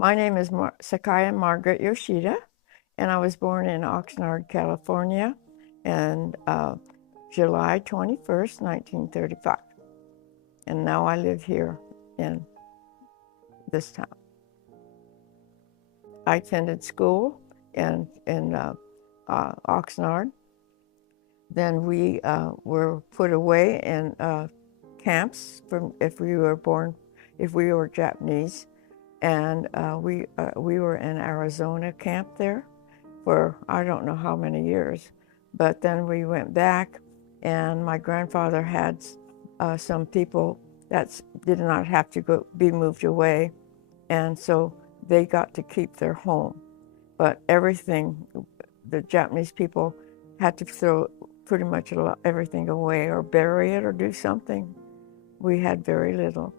My name is Sakaya Margaret Yoshida, and I was born in Oxnard, California, and July 21st, 1935. And now I live here in this town. I attended school in Oxnard. Then we were put away in camps from if we were Japanese, and we were in Arizona camp there for I don't know how many years, but then we went back, and my grandfather had some people that did not have to be moved away, and so they got to keep their home. But everything, the Japanese people had to throw pretty much everything away or bury it or do something. We had very little.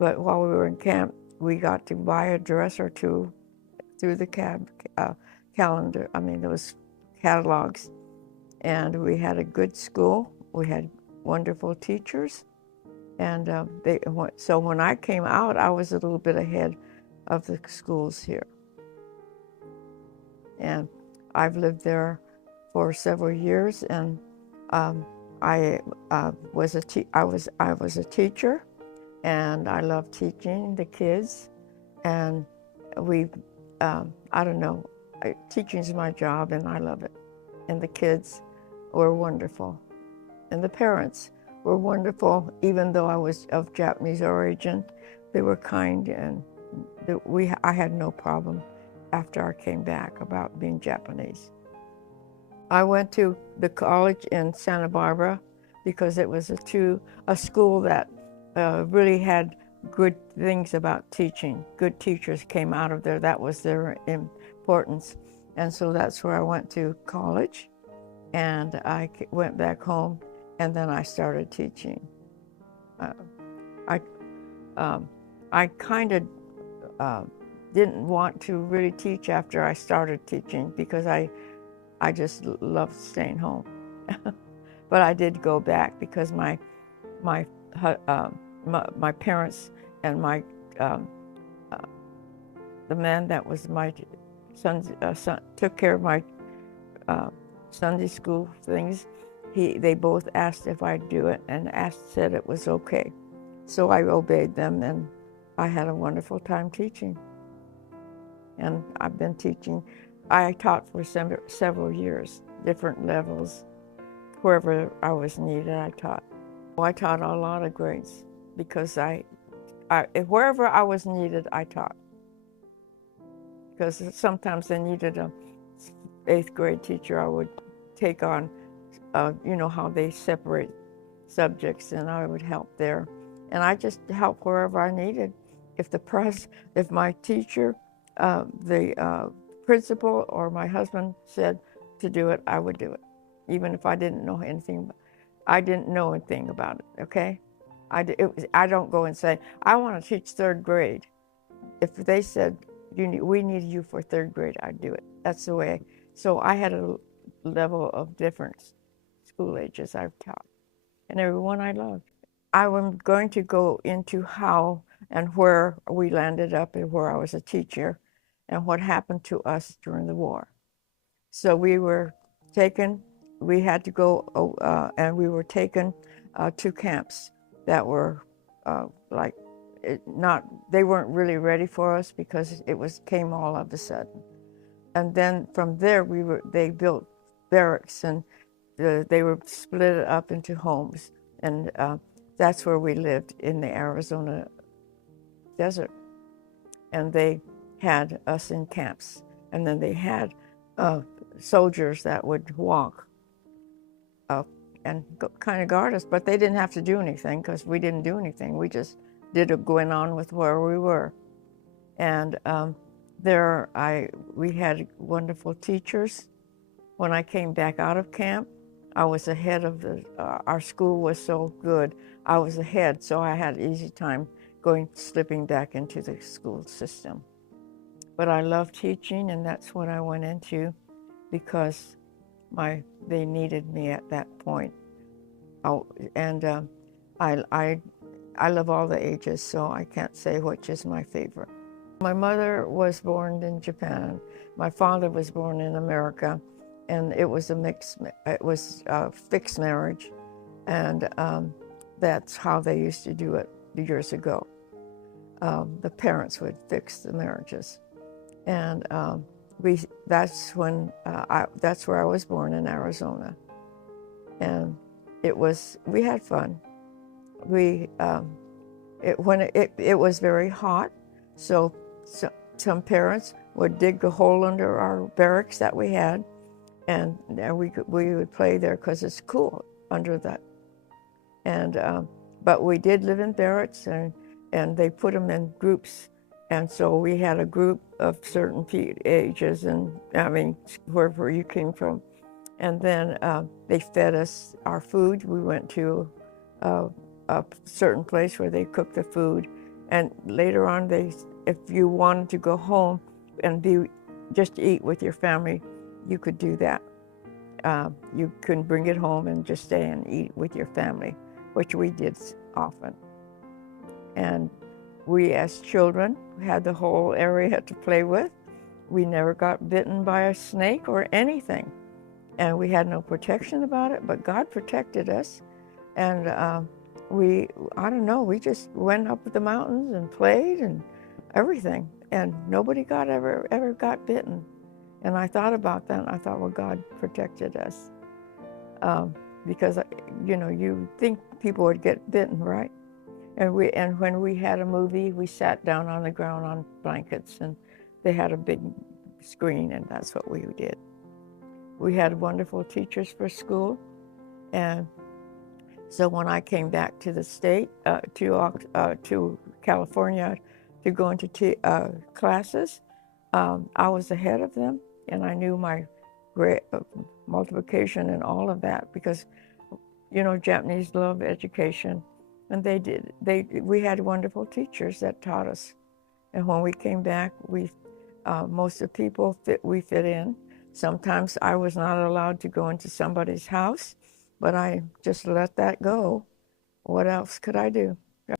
But while we were in camp, we got to buy a dress or two through the calendar. I mean, those catalogs. And we had a good school. We had wonderful teachers. And so when I came out, I was a little bit ahead of the schools here. And I've lived there for several years, and I was a teacher, and I love teaching the kids. And I don't know, teaching is my job, and I love it. And the kids were wonderful, and the parents were wonderful. Even though I was of Japanese origin, they were kind, and I had no problem after I came back about being Japanese. I went to the college in Santa Barbara because it was a school that really had good things about teaching. Good teachers came out of there. That was their importance. And so that's where I went to college. And I went back home, and then I started teaching. I kind of didn't want to really teach after I started teaching because I just loved staying home. But I did go back because my parents and the man that was my son took care of my Sunday school things. They both asked if I'd do it, and said it was okay. So I obeyed them, and I had a wonderful time teaching. And I've been teaching. I taught for several years, different levels. Wherever I was needed, I taught. I taught a lot of grades because wherever I was needed, I taught. Because sometimes they needed a 8th grade teacher. I would take on, how they separate subjects, and I would help there. And I just helped wherever I needed. If my teacher, the principal, or my husband said to do it, I would do it, even if I didn't know anything. I didn't know anything about it. Okay, I don't go and say I want to teach 3rd grade. If they said we need you for 3rd grade, I'd do it. That's the way. So I had a level of different school ages I've taught, and everyone I loved. I'm going to go into how and where we landed up and where I was a teacher and what happened to us during the war. So we were taken, we had to go, and we were taken to camps that were they weren't really ready for us because came all of a sudden. And then from there, they built barracks, and they were split up into homes. And that's where we lived, in the Arizona desert. And they had us in camps. And then they had soldiers that would walk and kind of guard us, but they didn't have to do anything because we didn't do anything. We just went on with where we were. And we had wonderful teachers. When I came back out of camp, I was ahead of our school was so good. I was ahead, so I had an easy time slipping back into the school system. But I love teaching, and that's what I went into because they needed me at that point. I love all the ages, so I can't say which is my favorite. My mother was born in Japan. My father was born in America, and it was a fixed marriage, and that's how they used to do it years ago. The parents would fix the marriages, and that's where I was born, in Arizona, and we had fun. It was very hot, so some parents would dig a hole under our barracks that we had, and we would play there because it's cool under that. And but we did live in barracks, and they put them in groups, and so we had a group of certain ages, and I mean wherever you came from, and then they fed us our food. We went to a certain place where they cooked the food, and later on if you wanted to go home and just eat with your family, you could do that. You couldn't bring it home and just stay and eat with your family, which we did often. And we as children had the whole area to play with. We never got bitten by a snake or anything, and we had no protection about it, but God protected us. And I don't know, we just went up the mountains and played and everything, and nobody ever got bitten. And I thought about that, and I thought, well, God protected us. Because, you think people would get bitten, right? And when we had a movie, we sat down on the ground on blankets, and they had a big screen, and that's what we did. We had wonderful teachers for school, and so when I came back to the state, to California, to go into classes, I was ahead of them, and I knew my multiplication and all of that, because, Japanese love education, and they did. We had wonderful teachers that taught us, and when we came back, most of the people we fit in. Sometimes I was not allowed to go into somebody's house, but I just let that go. What else could I do?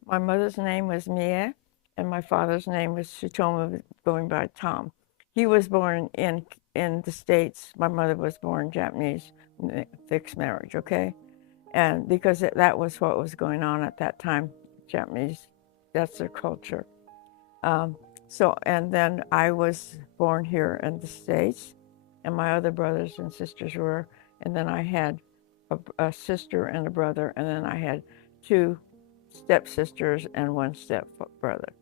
My mother's name was Mie, and my father's name was Tsutomu, going by Tom. He was born in the States. My mother was born Japanese, fixed marriage, okay? And because that was what was going on at that time, Japanese, that's their culture. And then I was born here in the States, and my other brothers and sisters were, and then I had a sister and a brother, and then I had 2 stepsisters and 1 stepbrother.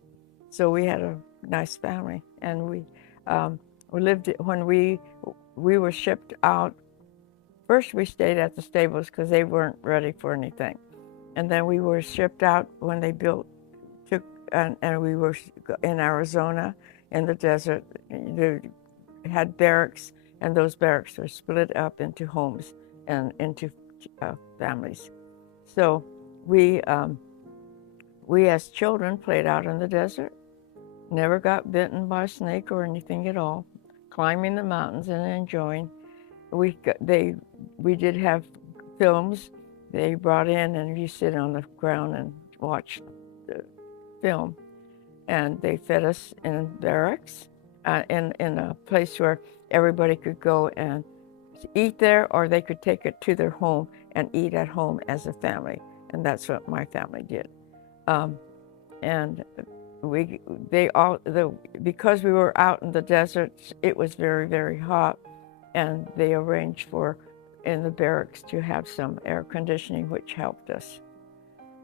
So we had a nice family, and we lived, when we were shipped out. First we stayed at the stables because they weren't ready for anything, and then we were shipped out when they and we were in Arizona in the desert. They had barracks, and those barracks were split up into homes and into families. So we as children played out in the desert, never got bitten by a snake or anything at all, climbing the mountains and enjoying. We did have films they brought in, and you sit on the ground and watch the film. And they fed us in barracks, in a place where everybody could go and eat there, or they could take it to their home and eat at home as a family. And that's what my family did. And because we were out in the desert, it was very, very hot, and they arranged in the barracks to have some air conditioning, which helped us.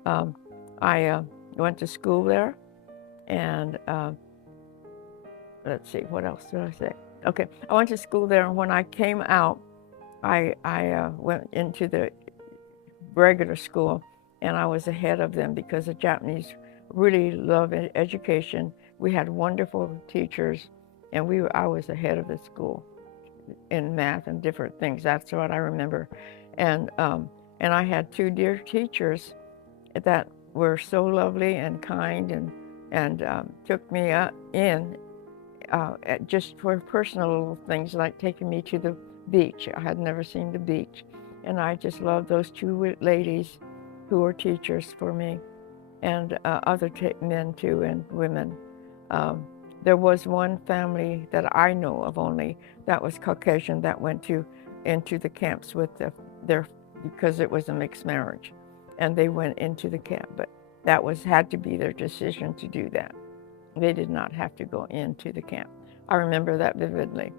I went to school there, and let's see, what else did I say? Okay, I went to school there, and when I came out, I went into the regular school, and I was ahead of them because the Japanese really love education. We had wonderful teachers, and I was ahead of the school in math and different things. That's what I remember. And I had 2 dear teachers that were so lovely and kind, and took me in just for personal little things, like taking me to the beach. I had never seen the beach, and I just loved those 2 ladies who were teachers for me, and other men too, and women. There was one family that I know of only that was Caucasian that went into the camps with their because it was a mixed marriage, and they went into the camp. But that had to be their decision to do that. They did not have to go into the camp. I remember that vividly.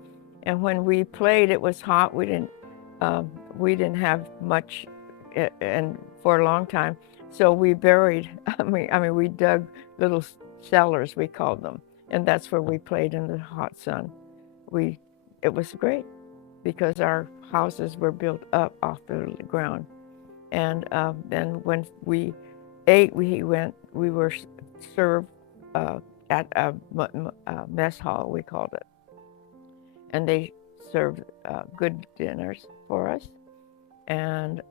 And when we played, it was hot. We didn't have much, and for a long time. So we buried. We dug little cellars, we called them, and that's where we played in the hot sun. It was great because our houses were built up off the ground, and then when we ate, we were served at a mess hall, we called it, and they served good dinners for us. And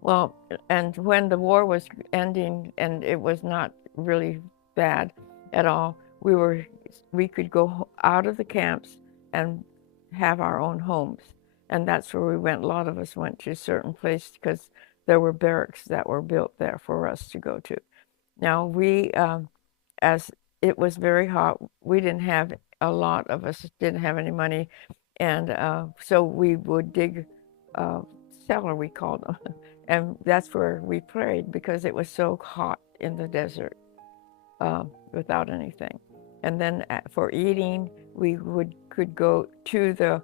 well, and when the war was ending and it was not really bad at all, we could go out of the camps and have our own homes, and that's where we went. A lot of us went to certain places because there were barracks that were built there for us to go to. Now as it was very hot, a lot of us didn't have any money, and so we would dig cellar, we called them, and that's where we prayed because it was so hot in the desert without anything. And then for eating, we could go to the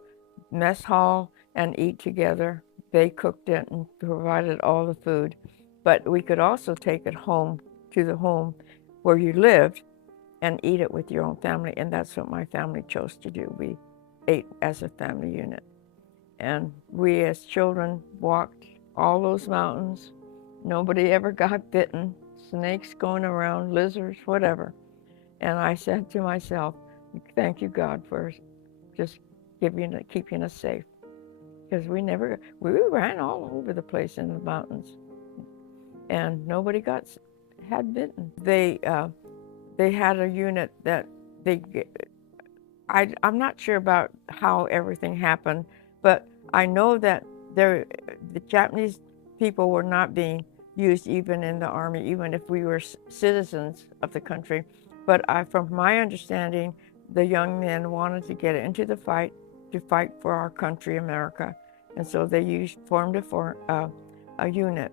mess hall and eat together. They cooked it and provided all the food, but we could also take it home to the home where you lived and eat it with your own family, and that's what my family chose to do. We ate as a family unit, and we as children walked all those mountains. Nobody ever got bitten, snakes going around, lizards, whatever. And I said to myself, thank you, God, for just keeping us safe, because we ran all over the place in the mountains, and nobody had bitten. They had a unit that I'm not sure about how everything happened, but I know that the Japanese people were not being used even in the army, even if we were citizens of the country. But from my understanding, the young men wanted to get into the fight, to fight for our country, America. And so they formed a unit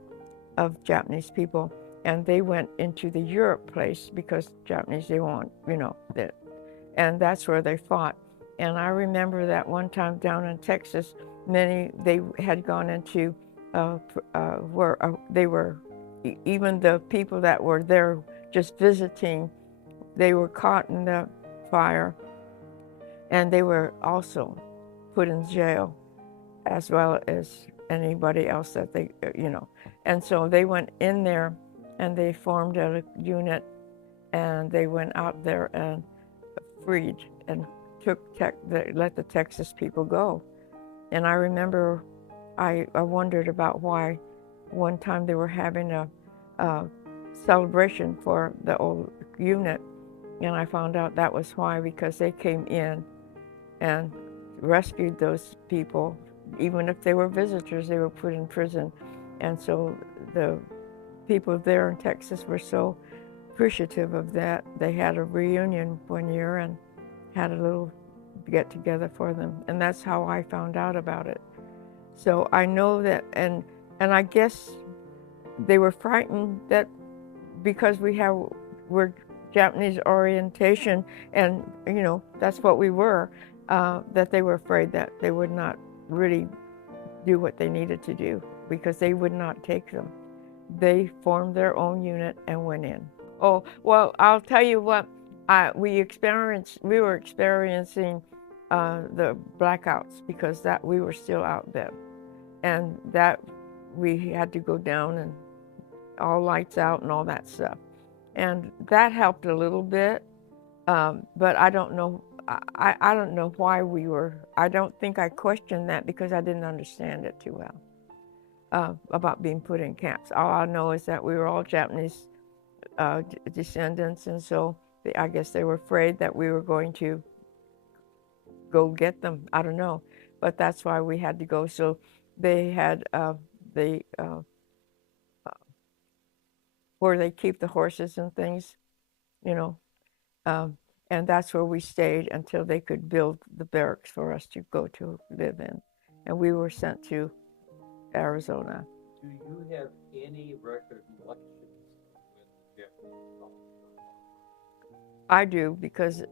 of Japanese people, and they went into the Europe place because Japanese, they want, that. And that's where they fought. And I remember that one time down in Texas, they had gone into where they were, even the people that were there just visiting, they were caught in the fire, and they were also put in jail, as well as anybody else that they. And so they went in there, and they formed a unit, and they went out there and freed and let the Texas people go. And I remember I wondered about why one time they were having a celebration for the old unit, and I found out that was why, because they came in and rescued those people. Even if they were visitors, they were put in prison. And so the people there in Texas were so appreciative of that. They had a reunion one year and had a little get together for them, and that's how I found out about it. So I know that, and I guess they were frightened that because we're Japanese orientation, and that's what we were, that they were afraid that they would not really do what they needed to do, because they would not take them. They formed their own unit and went in. Oh, well, I'll tell you what, we were experiencing the blackouts, because that we were still out then, and that we had to go down and all lights out and all that stuff, and that helped a little bit, but I don't know. I don't know why we were. I don't think I questioned that, because I didn't understand it too well about being put in camps. All I know is that we were all Japanese descendants, and so I guess they were afraid that we were going to go get them. I don't know, but that's why we had to go. So they had where they keep the horses and things, And that's where we stayed until they could build the barracks for us to go to live in. And we were sent to Arizona. Do you have any recollections with Japanese culture? I do because,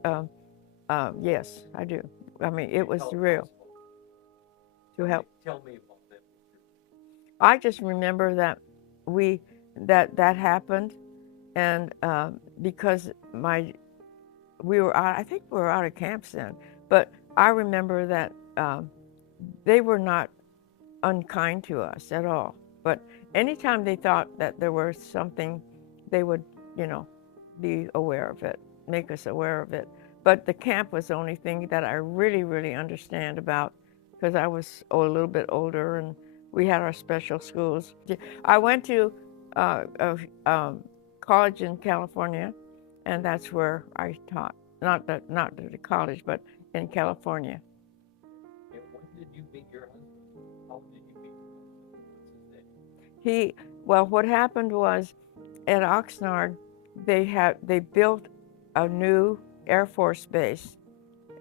yes, I do. I mean, it was real. To help. Tell me about that. I just remember that that happened, and because we were out, I think we were out of camps then, but I remember that they were not unkind to us at all. But anytime they thought that there was something, they would, be aware of it, make us aware of it. But the camp was the only thing that I really, really understand about, because I was a little bit older and we had our special schools. I went to college in California, and that's where I taught. Not at the college, but in California. And when did you meet your husband? How did you meet your husband? Well, what happened was at Oxnard, they built a new Air Force base.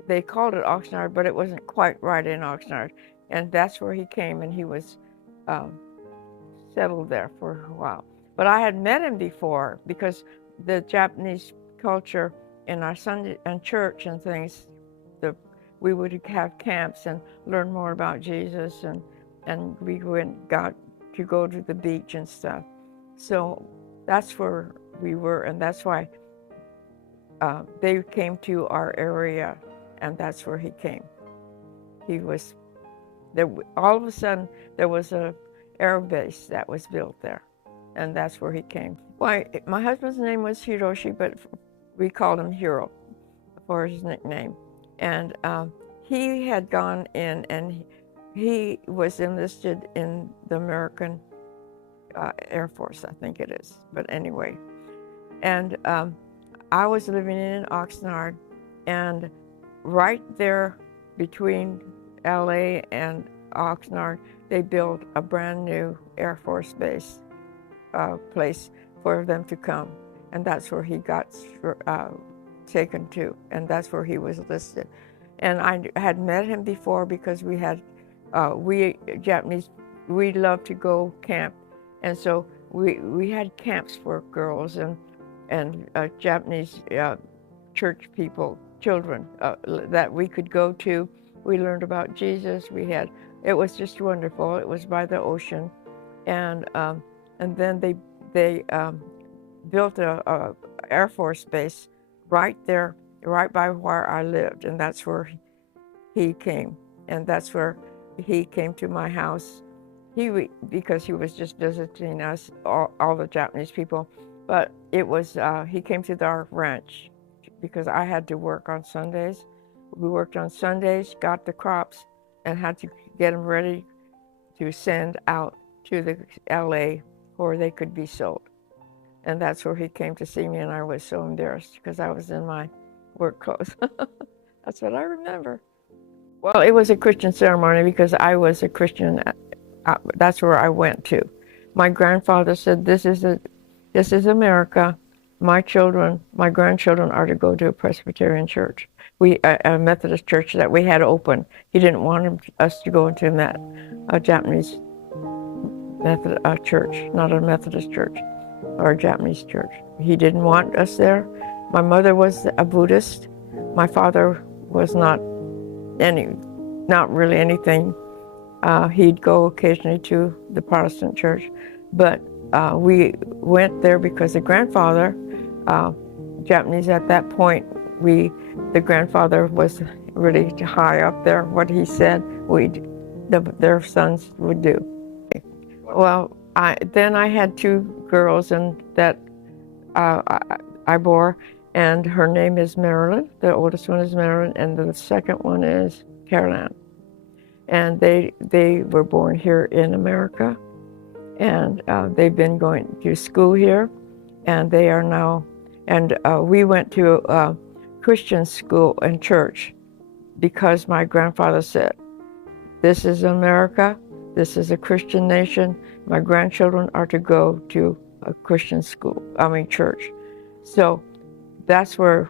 They called it Oxnard, but it wasn't quite right in Oxnard. And that's where he came, and he was settled there for a while. But I had met him before because the Japanese culture in our Sunday and church and things, we would have camps and learn more about Jesus, and we got to go to the beach and stuff. So that's where we were, and that's why they came to our area, and that's where he came. He was there. All of a sudden, there was a air base that was built there, and that's where he came. Why, my husband's name was Hiroshi, but we called him Hiro for his nickname. And he had gone in, and he was enlisted in the American Air Force, I think it is. But anyway, and I was living in Oxnard, and right there between LA and Oxnard, they built a brand new Air Force base place for them to come. And that's where he got taken to, and that's where he was listed. And I had met him before because we Japanese, we love to go camp. And so we had camps for girls and Japanese church people, children that we could go to. We learned about Jesus. It was just wonderful. It was by the ocean, and then they built a Air Force base right there, right by where I lived, and that's where he came, and that's where he came to my house. Because he was just visiting us, all the Japanese people, but it was he came to our ranch because I had to work on Sundays. We worked on Sundays, got the crops, and had to get them ready to send out to the LA where they could be sold. And that's where he came to see me, and I was so embarrassed because I was in my work clothes. That's what I remember. Well, it was a Christian ceremony because I was a Christian. That's where I went to. My grandfather said, this is America. My grandchildren are to go to a Presbyterian church. A Methodist church that we had open. He didn't want us to go into a Japanese church, not a Methodist church or a Japanese church. He didn't want us there. My mother was a Buddhist. My father was not really anything. He'd go occasionally to the Protestant church, but we went there because the grandfather, Japanese at that point, the grandfather was really high up there. What he said, their sons would do. Well, then I had two girls, and that I bore, and her name is Marilyn. The oldest one is Marilyn, and the second one is Caroline. And they were born here in America, and they've been going to school here, and they are now, and we went to a Christian school and church because my grandfather said, this is America, this is a Christian nation, my grandchildren are to go to a Christian church. So that's where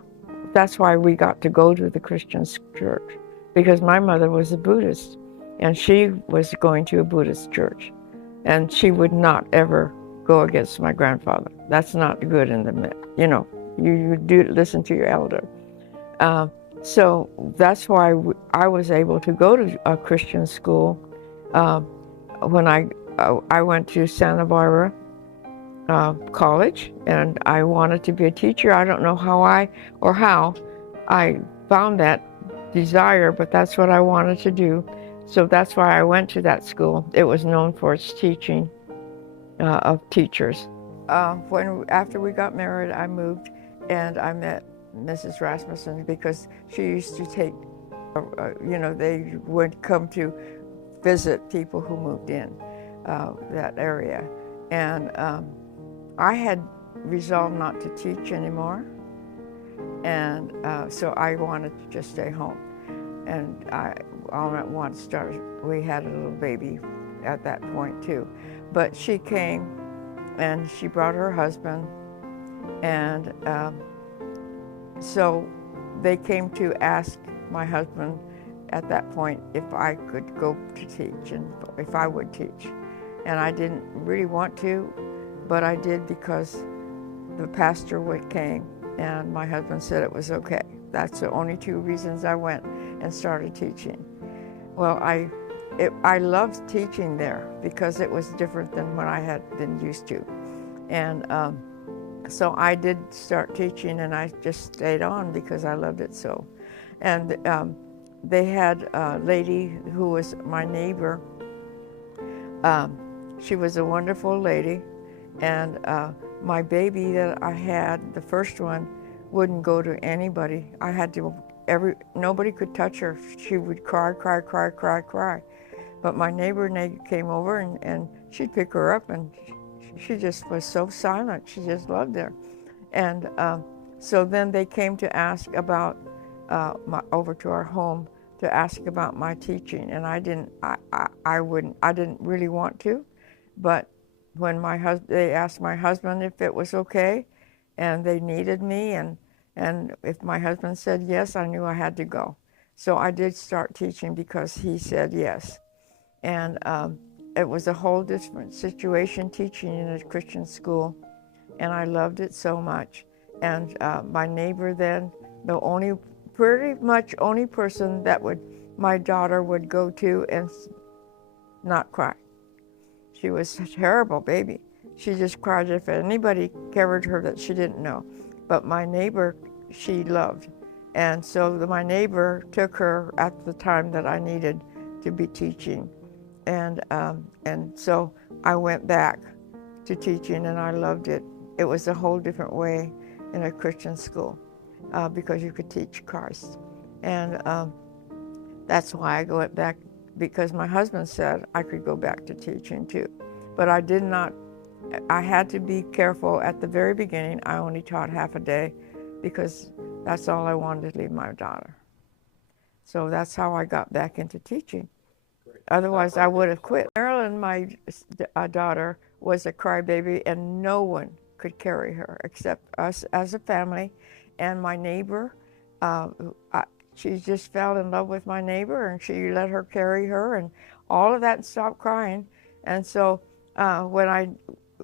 that's why we got to go to the Christian church, because my mother was a Buddhist, and she was going to a Buddhist church, and she would not ever go against my grandfather. That's not good in the, you do listen to your elder. So that's why I was able to go to a Christian school when I went to Santa Barbara college, and I wanted to be a teacher. I don't know how I found that desire, but that's what I wanted to do. So that's why I went to that school. It was known for its teaching of teachers. After we got married, I moved, and I met Mrs. Rasmussen, because she used to take, they would come to visit people who moved in that area. And I had resolved not to teach anymore, and so I wanted to just stay home. And all at once we had a little baby at that point too. But she came, and she brought her husband, and so they came to ask my husband at that point if I could go to teach and if I would teach. And I didn't really want to, but I did because the pastor came, and my husband said it was okay. That's the only two reasons I went and started teaching. Well, I loved teaching there because it was different than what I had been used to. And so I did start teaching, and I just stayed on because I loved it so. And they had a lady who was my neighbor. She was a wonderful lady, and my baby that I had, the first one, wouldn't go to anybody. Nobody could touch her. She would cry, cry, cry, cry, cry. But my neighbor came over, and she'd pick her up, and she just was so silent. She just loved her. And so then they came to ask about over to our home to ask about my teaching, and I didn't really want to, but when they asked my husband if it was okay, and they needed me, and if my husband said yes, I knew I had to go. So I did start teaching because he said yes. And it was a whole different situation teaching in a Christian school, and I loved it so much. And my neighbor then, pretty much only person that my daughter would go to and not cry. She was a terrible baby. She just cried if anybody carried her that she didn't know. But my neighbor, she loved. And so my neighbor took her at the time that I needed to be teaching. And so I went back to teaching, and I loved it. It was a whole different way in a Christian school because you could teach Christ. And that's why I went back, because my husband said I could go back to teaching too. But I did not. I had to be careful at the very beginning. I only taught half a day because that's all I wanted to leave my daughter. So that's how I got back into teaching. Otherwise, I would have quit. Marilyn, my daughter, was a crybaby, and no one could carry her except us as a family. And my neighbor, she just fell in love with my neighbor, and she let her carry her, and all of that, and stopped crying. And so when I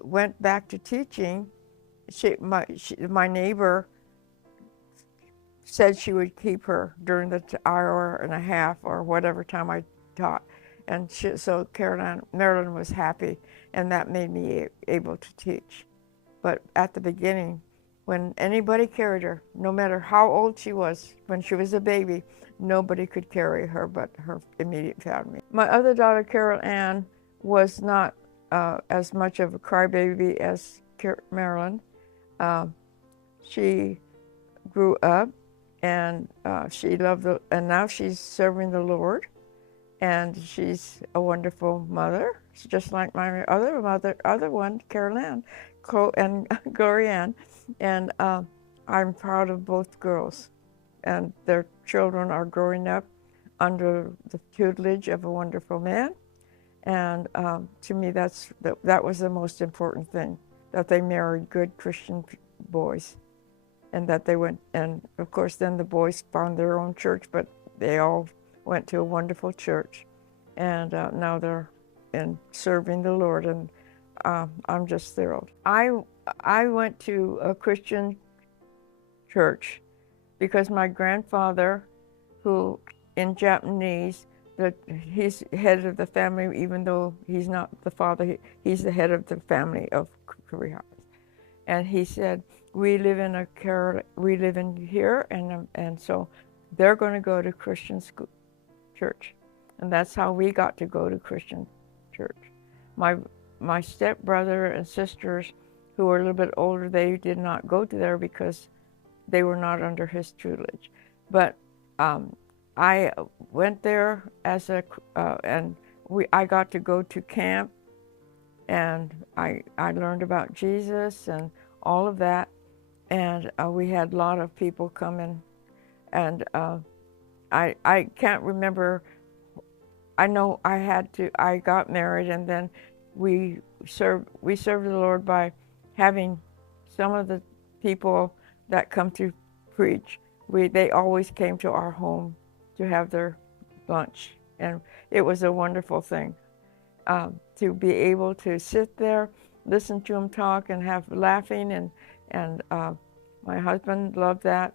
went back to teaching, my neighbor said she would keep her during the hour and a half or whatever time I taught. And so Marilyn was happy, and that made me able to teach. But at the beginning, when anybody carried her, no matter how old she was, when she was a baby, nobody could carry her but her immediate family. My other daughter, Carol Ann, was not as much of a crybaby as Marilyn. She grew up, and she loved and now she's serving the Lord. And she's a wonderful mother. She's just like my other one, Carol Ann, and Gloria Ann. And I'm proud of both girls. And their children are growing up under the tutelage of a wonderful man. And to me, that was the most important thing, that they married good Christian boys. and that they went, and of course then the boys found their own church, but they all went to a wonderful church, and now they're in serving the Lord, and I'm just thrilled. I went to a Christian church because my grandfather, who in Japanese, he's head of the family, even though he's not the father, he's the head of the family of Korea. And he said, we live in here, and so they're going to go to Christian school, church. And that's how we got to go to Christian church. My stepbrother and sisters, who were a little bit older, they did not go to there because they were not under his tutelage. But I went there as I got to go to camp, and I learned about Jesus and all of that, and we had a lot of people come in, and I can't remember. I know I got married, and then we served the Lord by having some of the people that come to preach. They always came to our home to have their lunch, and it was a wonderful thing to be able to sit there, listen to them talk, and have laughing, and my husband loved that,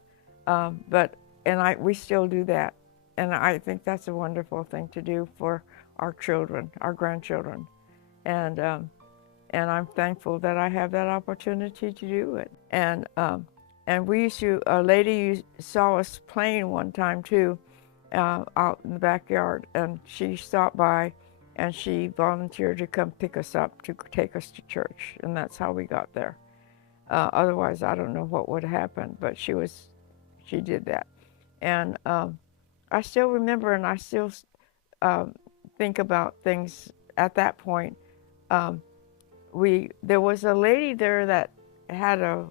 we still do that, and I think that's a wonderful thing to do for our children, our grandchildren, and I'm thankful that I have that opportunity to do it. And we used to, a lady saw us playing one time too, out in the backyard, and she stopped by, and she volunteered to come pick us up to take us to church, and that's how we got there. Otherwise, I don't know what would happen, but she did that. And I still remember, and I still think about things at that point. There was a lady there that had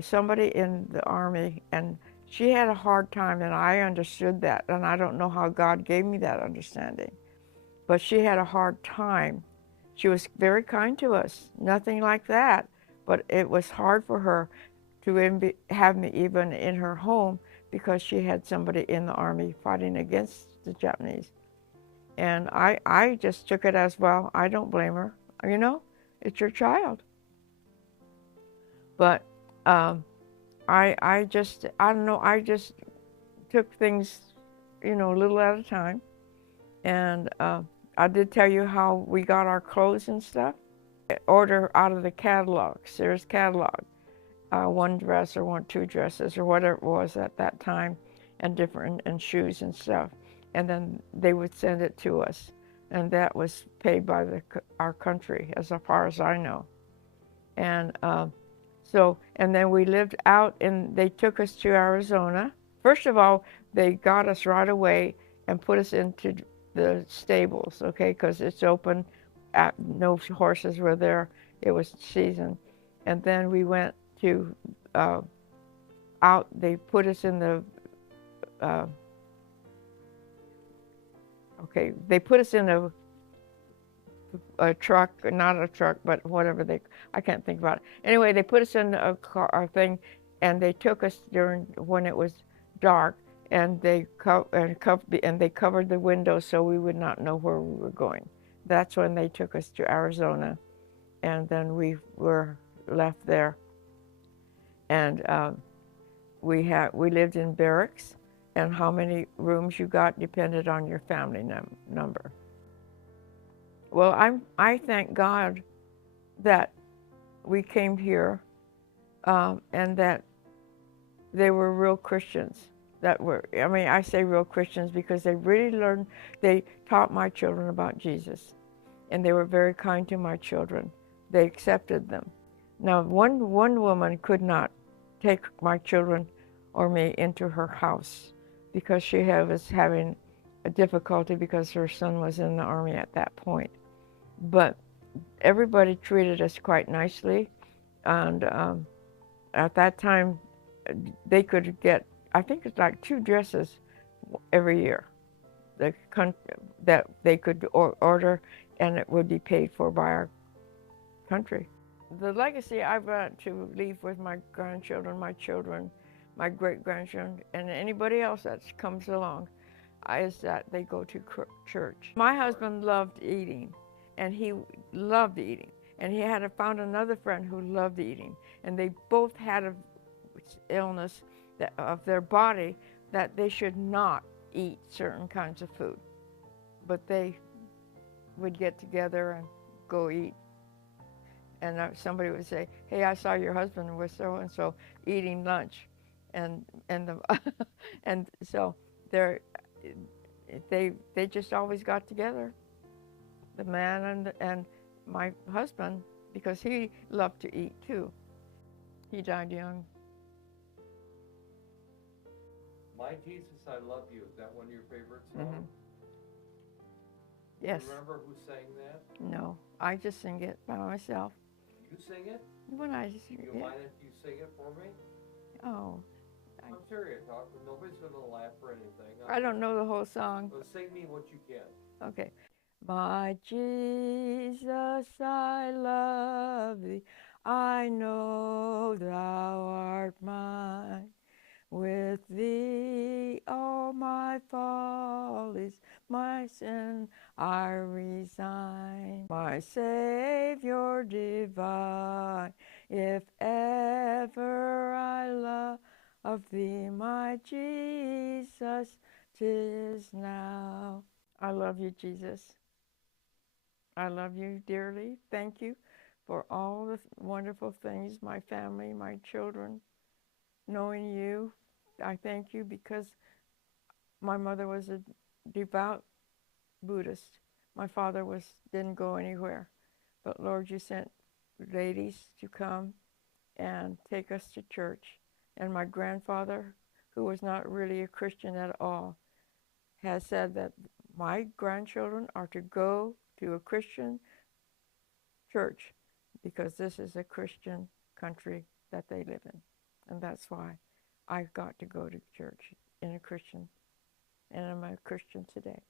somebody in the Army, and she had a hard time, and I understood that, and I don't know how God gave me that understanding, but she had a hard time. She was very kind to us, nothing like that, but it was hard for her to have me even in her home because she had somebody in the Army fighting against the Japanese. And I just took it as, well, I don't blame her, it's your child. But I don't know, I just took things, a little at a time. And I did tell you how we got our clothes and stuff. Order out of the catalog, Sears catalog, one dress or two dresses or whatever it was at that time, and shoes and stuff. And then they would send it to us. And that was paid by our country, as far as I know. And and then we lived out, and they took us to Arizona. First of all, they got us right away and put us into the stables, okay, because it's open, no horses were there, it was season. And then we went to out, they put us in the, they put us in a truck, not a truck, but whatever I can't think about it. Anyway, they put us in a thing, and they took us when it was dark, and they covered the windows so we would not know where we were going. That's when they took us to Arizona, and then we were left there. And we lived in barracks, and how many rooms you got depended on your family number. Well, I thank God that we came here, and that they were real Christians. I say real Christians because they taught my children about Jesus, and they were very kind to my children. They accepted them. Now, one woman could not take my children or me into her house because she was having a difficulty because her son was in the Army at that point. But everybody treated us quite nicely, and at that time they could get, I think it's like 2 dresses every year that they could order, and it would be paid for by our country. The legacy I want to leave with my grandchildren, my children, my great-grandchildren, and anybody else that comes along is that they go to church. My husband loved eating, and he loved eating. And he had found another friend who loved eating. And they both had an illness of their body that they should not eat certain kinds of food. But they would get together and go eat. And somebody would say, "Hey, I saw your husband with so and so eating lunch," and and so they just always got together, the man and my husband, because he loved to eat too. He died young. My Jesus, I Love You. Is that one of your favorite songs? Yes. Do you remember who sang that? No, I just sing it by myself. You sing it? When I sing Do it. you mind if you sing it for me? Oh. I'm serious. Nobody's going to laugh or anything. I don't know the whole song. Well, sing me what you can. Okay. My Jesus, I love thee. I know thou art mine. With thee all my follies, my sin I resign. My Savior divine, if ever I love thee, my Jesus, 'tis now. I love you, Jesus. I love you dearly. Thank you for all the wonderful things, my family, my children, knowing you. I thank you because my mother was a devout Buddhist. My father didn't go anywhere. But Lord, you sent ladies to come and take us to church. And my grandfather, who was not really a Christian at all, has said that my grandchildren are to go to a Christian church because this is a Christian country that they live in. And that's why I got to go to church in a Christian, and I'm a Christian today.